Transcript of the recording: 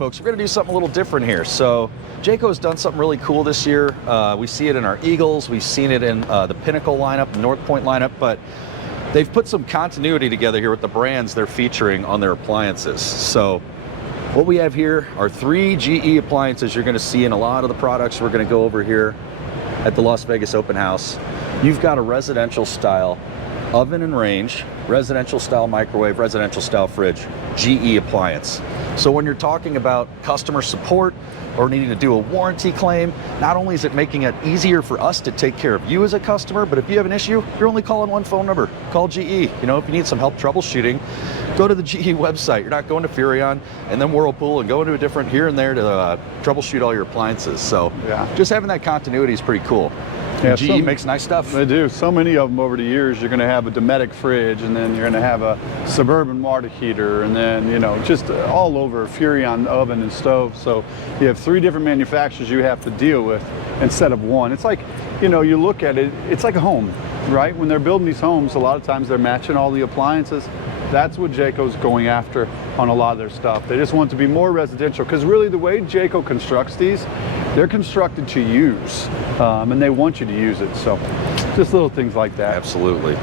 folks, we're going to do something a little different here. So Jayco has done something really cool this year. We see it in our Eagles, we've seen it in the Pinnacle lineup, the North Point lineup, but they've put some continuity together here with the brands they're featuring on their appliances. So what we have here are 3 GE appliances you're going to see in a lot of the products we're going to go over here at the Las Vegas Open House. You've got a residential style oven and range, residential style microwave, residential style fridge, GE appliance. So when you're talking about customer support or needing to do a warranty claim, not only is it making it easier for us to take care of you as a customer, but if you have an issue, you're only calling one phone number. Call GE. You know, if you need some help troubleshooting, go to the GE website. You're not going to Furrion and then Whirlpool and going to a different here and there to troubleshoot all your appliances. So just having that continuity is pretty cool. Yeah, GE makes nice stuff. They do. So many of them over the years. You're going to have a Dometic fridge, and then you're going to have a Suburban water heater, and then, you know, just all over Furrion oven and stove. So you have 3 different manufacturers you have to deal with instead of one. It's like, you know, you look at it, it's like a home, right? When they're building these homes, a lot of times they're matching all the appliances. That's what Jayco's going after on a lot of their stuff. They just want to be more residential, because really the way Jayco constructs these, they're constructed to use, and they want you to use it. So just little things like that. Absolutely.